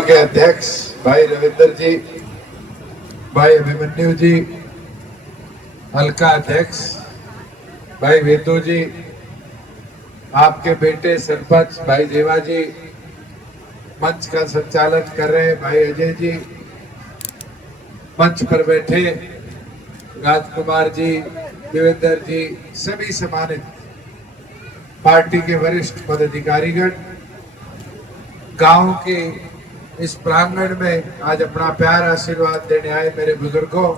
के अध्यक्ष भाई रविंद्र जी, भाई अभिमन्यु जी, हल्का अध्यक्ष भाई वेदू जी, आपके बेटे सरपंच भाई देवा जी, मंच का संचालन कर रहे भाई अजय जी, मंच पर बैठे राजकुमार जी, देवेंद्र जी, सभी सम्मानित पार्टी के वरिष्ठ पदाधिकारीगण, गांव के इस प्रांगण में आज अपना प्यार आशीर्वाद देने आए मेरे बुजुर्गों,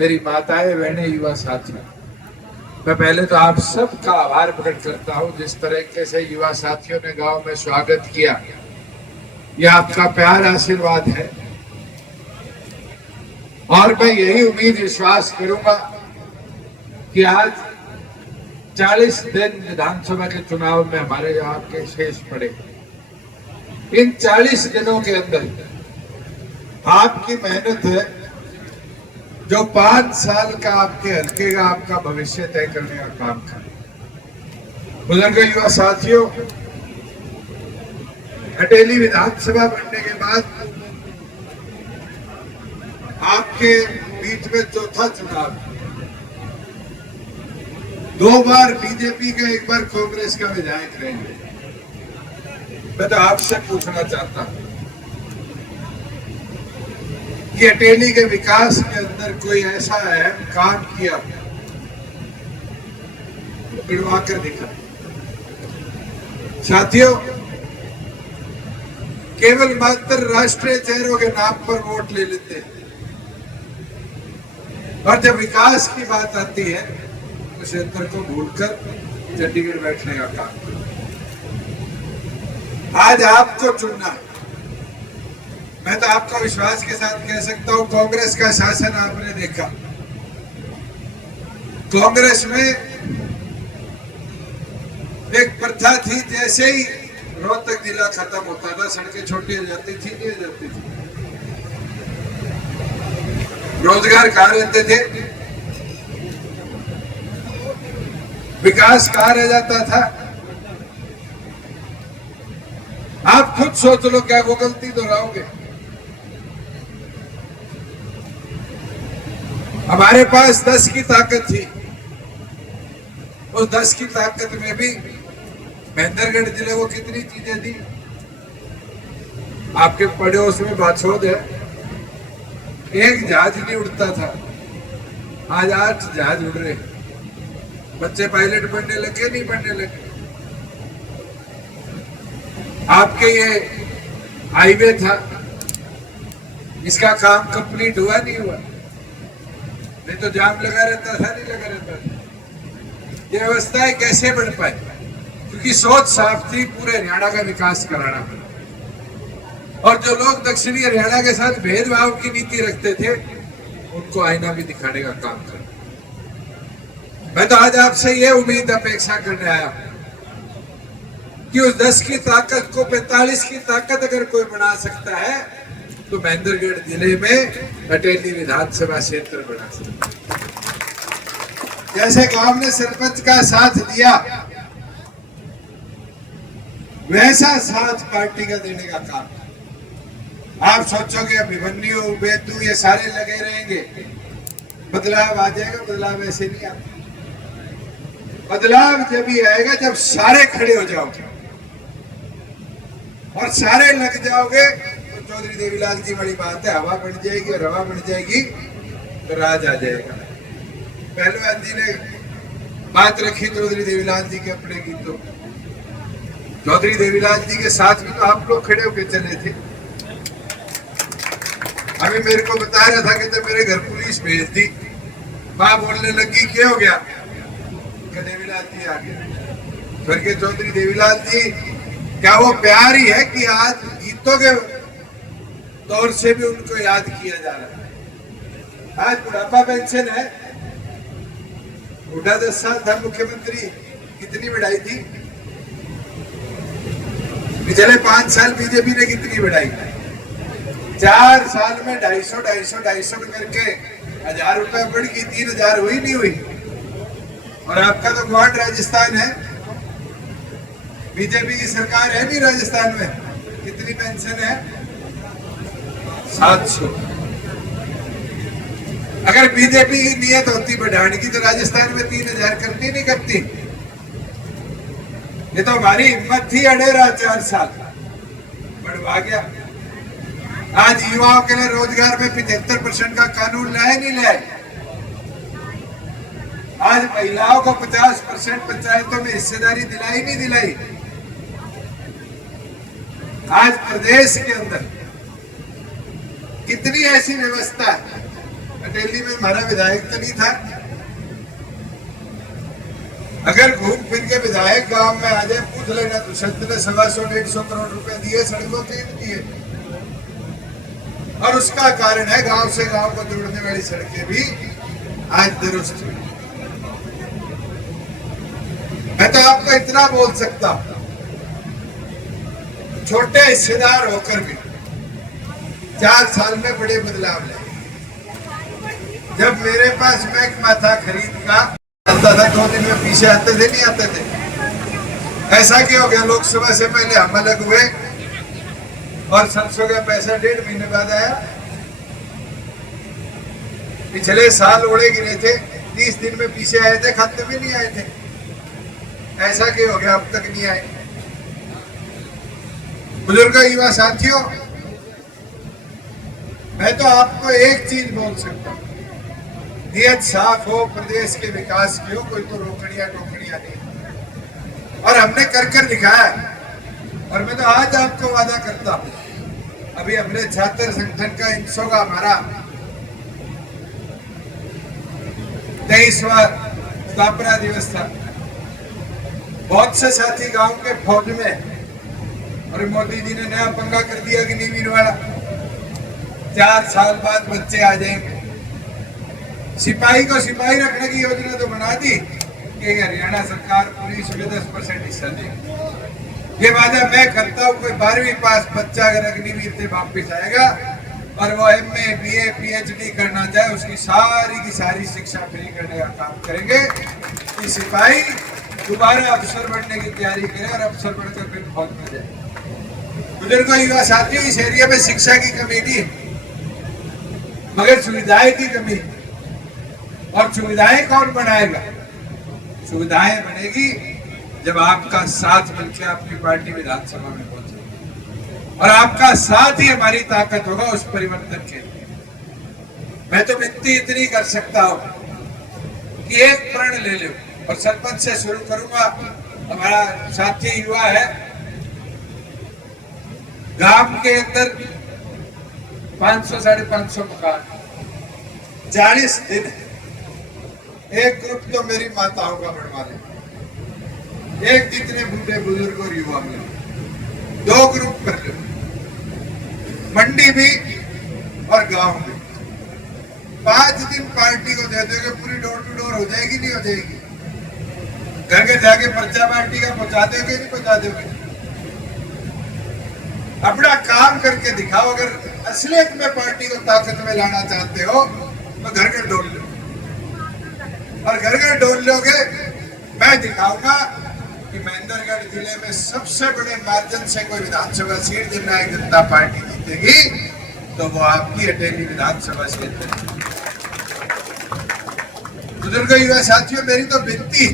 मेरी माताएं, बहनें, युवा साथियों, मैं पहले तो आप सबका आभार प्रकट करता हूं जिस तरीके से युवा साथियों ने गांव में स्वागत किया। यह आपका प्यार आशीर्वाद है और मैं यही उम्मीद विश्वास करूंगा कि आज 40 दिन विधानसभा के चुनाव में हमारे यहाँ के शेष पड़े। इन 40 दिनों के अंदर आपकी मेहनत है जो 5 साल का आपके हल्के का आपका भविष्य तय करने का काम करे। बुजुर्ग युवा साथियों, हटेली विधानसभा बनने के बाद आपके बीच में चौथा चुनाव, 2 बार बीजेपी का, 1 बार कांग्रेस का विधायक रहे। मैं तो आपसे पूछना चाहता हूं कि अटेली के विकास के अंदर कोई ऐसा अहम काम किया तो गिनवा कर दिखा। साथियों, केवल मात्र राष्ट्रीय चेहरों के नाम पर वोट ले लेते हैं और जब विकास की बात आती है तो क्षेत्र को भूलकर चंडीगढ़ बैठने का काम। आज आपको चुनना है। मैं तो आपको विश्वास के साथ कह सकता हूं, कांग्रेस का शासन आपने देखा। कांग्रेस में एक प्रथा थी, जैसे ही रोहतक जिला खत्म होता था सड़कें छोटी हो जाती थी, नहीं हो जाती थी। रोजगार कहाँ रहते थे, विकास कहाँ रह जाता था। आप खुद सोच लो, क्या वो गलती दोहराओगे? हमारे पास 10 की ताकत थी, उस 10 की ताकत में भी महेंद्रगढ़ जिले को कितनी चीजें दी। आपके पड़ोस में बाछोद है, एक जहाज नहीं उड़ता था, आज 8 जहाज उड़ रहे। बच्चे पायलट बनने लगे, नहीं बनने लगे। आपके ये हाईवे था, इसका काम कंप्लीट हुआ, नहीं हुआ? नहीं तो जाम लगा रहता था, नहीं लगा रहता था। ये व्यवस्थाएं कैसे बढ़ पाई? क्योंकि सोच साफ थी, पूरे हरियाणा का विकास कराना। और जो लोग दक्षिणी हरियाणा के साथ भेदभाव की नीति रखते थे, उनको आईना भी दिखाने का काम कर। मैं तो आज आपसे ये उम्मीद अपेक्षा करने आया हूं कि उस 10 की ताकत को 45 की ताकत अगर कोई बना सकता है तो महेंद्रगढ़ जिले में अटेली विधानसभा क्षेत्र बना सकता है। जैसे गांव ने सरपंच का साथ दिया, वैसा साथ पार्टी का देने का काम। आप सोचोगे अभिमन्यु, वेदू, ये सारे लगे रहेंगे, बदलाव आ जाएगा? बदलाव ऐसे नहीं आता। बदलाव जब ही आएगा जब सारे खड़े हो जाओगे और सारे लग जाओगे तो चौधरी देवीलाल जी वाली बात है, हवा बन जाएगी और हवा बन जाएगी तो राज आ जाएगा। पहलवान जी ने बात रखी चौधरी देवीलाल जी के अपने गीतों। चौधरी देवीलाल जी के साथ भी तो आप लोग खड़े होकर चले थे। अभी मेरे को बता रहा था कि जब मेरे घर पुलिस भेज दी, माँ बोलने लगी क्या हो गया, देवीलाल जी आ गए। फिर के चौधरी देवीलाल जी, क्या वो प्यार ही है कि आज गीतों के तौर से भी उनको याद किया जा रहा है? आज बुढ़ापा पेंशन है, बुढ़ा 10 साल था मुख्यमंत्री, कितनी बढ़ाई थी? पिछले 5 साल बीजेपी ने कितनी बढ़ाई? 4 साल में 250 करके 1000 रुपए बढ़ गई, 3000 हुई नहीं हुई? और आपका तो गवांड राजस्थान है, बीजेपी की सरकार है नहीं राजस्थान में, कितनी पेंशन है? 700। अगर बीजेपी की नियत होती बढ़ाने की तो राजस्थान में 3000 करती नहीं करती? ये तो हमारी हिम्मत थी, अड़े रहा 4 साल, बढ़वा गया। आज युवाओं के लिए रोजगार में 75% का कानून लाए नहीं लाए? आज महिलाओं को 50% पंचायतों में हिस्सेदारी दिलाई नहीं दिलाई? आज प्रदेश के अंदर कितनी ऐसी व्यवस्था है। अटेली में हमारा विधायक तो नहीं था, अगर घूम फिर के विधायक गांव में आ जाए पूछ लेना तो संत ने 125-150 करोड़ रुपए दिए सड़कों के लिए, और उसका कारण है गांव से गांव को जोड़ने वाली सड़कें भी आज दुरुस्त हुई। मैं तो आपको इतना बोल सकता हूं, छोटे हिस्सेदार होकर भी 4 साल में बड़े बदलाव लाए। जब मेरे पास महकमा था खरीद का, आता था 2 दिन में पीछे आते थे नहीं आते थे? ऐसा क्यों हो गया? लोकसभा से पहले हम अलग हुए और सरसों का पैसा 1.5 महीने बाद आया। पिछले साल ओढ़े गिरे थे, 30 दिन में पीछे आए थे, खाते में नहीं आए थे। ऐसा क्यों हो गया अब तक नहीं आए? बुजुर्ग युवा साथियों, मैं तो आपको एक चीज बोल सकता हूं, नियत साफ हो, प्रदेश के विकास की हो, कोई तो रोकड़ियां टोकड़ियां नहीं। और हमने कर दिखाया। और मैं तो आज आपको वादा करता हूं, अभी हमने छात्र संगठन का 100 का हमारा 23वां स्थापना दिवस था। बहुत से साथी गांव के फौज में, और मोदी जी ने नया पंगा कर दिया अग्निवीर वाला, 4 साल बाद बच्चे आ जाएंगे। सिपाही को सिपाही रखने की योजना तो बना दी कि हरियाणा सरकार पुलिस में 10% हिस्सा देगी। ये वादा मैं करता हूँ, कोई 12वीं पास बच्चा अगर अग्निवीर से वापिस आएगा और वो MA BA PhD करना चाहे, उसकी सारी की सारी शिक्षा फ्री करने का काम करेंगे कि सिपाही दोबारा अफसर बनने की तैयारी करे और अफसर बनकर फिर फौज में जाए। बुजुर्गों युवा साथियों, इस एरिया में शिक्षा की कमी नहीं, मगर सुविधाएं की कमी। और सुविधाएं कौन बनाएगा? सुविधाएं बनेगी जब आपका साथ मिलकर आपकी पार्टी विधानसभा में पहुंचे, और आपका साथ ही हमारी ताकत होगा उस परिवर्तन के लिए। मैं तो विनती इतनी कर सकता हूं कि एक प्रण ले लो, और सरपंच से शुरू करूंगा। हमारा साथी युवा है, गांव के अंदर 500-550 मकान, 40 दिन है। एक ग्रुप तो मेरी माताओं का बनवा ले, एक जितने बूढ़े बुजुर्ग और युवा मिले, 2 ग्रुप कर लो, मंडी भी और गांव में। 5 दिन पार्टी को दे दोगे, पूरी डोर टू डोर हो जाएगी नहीं हो जाएगी? घर के जाके पर्चा पार्टी का पहुंचा दोगे नहीं पहुंचा दोगे? अपना काम करके दिखाओ। अगर असलियत में पार्टी को ताकत में लाना चाहते हो तो घर घर डोल लो, और घर घर डोल लोगे, मैं दिखाऊंगा कि महेंद्रगढ़ जिले में सबसे बड़े मार्जिन से कोई विधानसभा सीट जननायक जनता पार्टी जीतेगी तो वो आपकी अटेली विधानसभा सीट है। बुजुर्ग युवा साथियों, मेरी तो विनती,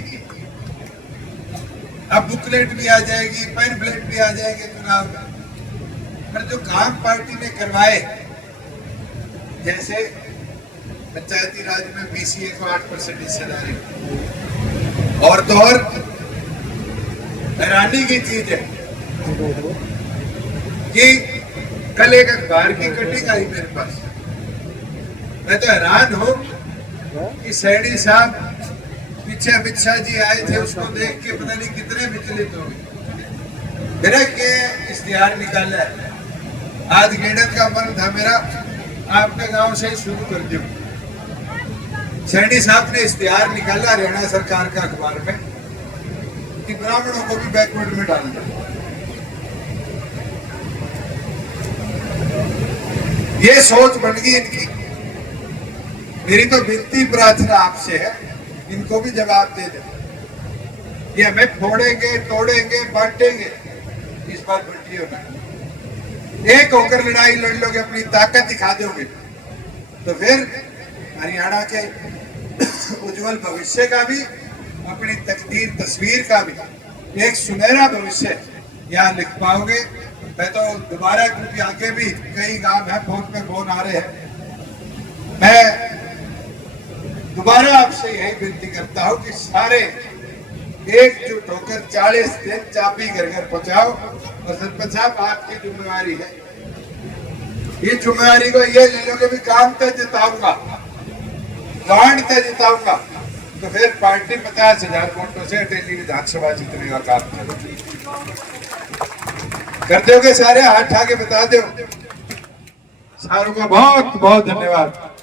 अब बुकलेट भी आ जाएगी, पैम्फलेट भी आ जाएंगे चुनाव में, पर जो काम पार्टी ने करवाए, जैसे पंचायती राज में PCA को 8% हिस्सेदारी, और तो और हैरानी की चीज है कि कल एक अखबार की कटिंग आई मेरे पास, मैं तो हैरान हूं कि सैनी साहब पीछे अमित शाह जी आए थे, उसको देख के पता नहीं कितने विचलित हो गए। मेरा के इश्तिहार निकाला है, आज गेड़त का मन था मेरा आपके गांव से ही शुरू कर दूं, सैनी साहब ने इश्तिहार निकाला हरियाणा सरकार का अखबार में कि ब्राह्मणों को भी बैकवर्ड में डाल दो। ये सोच बन गई इनकी। मेरी तो विनती प्रार्थना आपसे है, इनको भी जवाब दे दे। ये हमें फोड़ेंगे, तोड़ेंगे, बांटेंगे, इस बार बंटियो ना। एक होकर लड़ाई लड़ लोगे, अपनी ताकत दिखा दोगे, तो फिर हरियाणा के उज्जवल भविष्य का भी, अपनी तकदीर तस्वीर का भी एक सुनहरा भविष्य यहाँ लिख पाओगे। मैं तो दोबारा, क्योंकि आगे भी कई गांव है, फोन पे फोन आ रहे हैं, मैं दोबारा आपसे यही विनती करता हूं कि सारे एकजुट होकर 40 दिन चाबी घर घर पहुंचाओ। और सरपंच साहब, आपकी जिम्मेवारी है, ये जिम्मेवारी को ये ले लो कि भी काम तक जिताऊंगा, वार्ड तक जिताऊंगा, तो फिर पार्टी 50,000 वोटों से दिल्ली विधानसभा जीतने का काम कर दोगे। सारे हाथ आगे बता दो। सारों का बहुत बहुत धन्यवाद।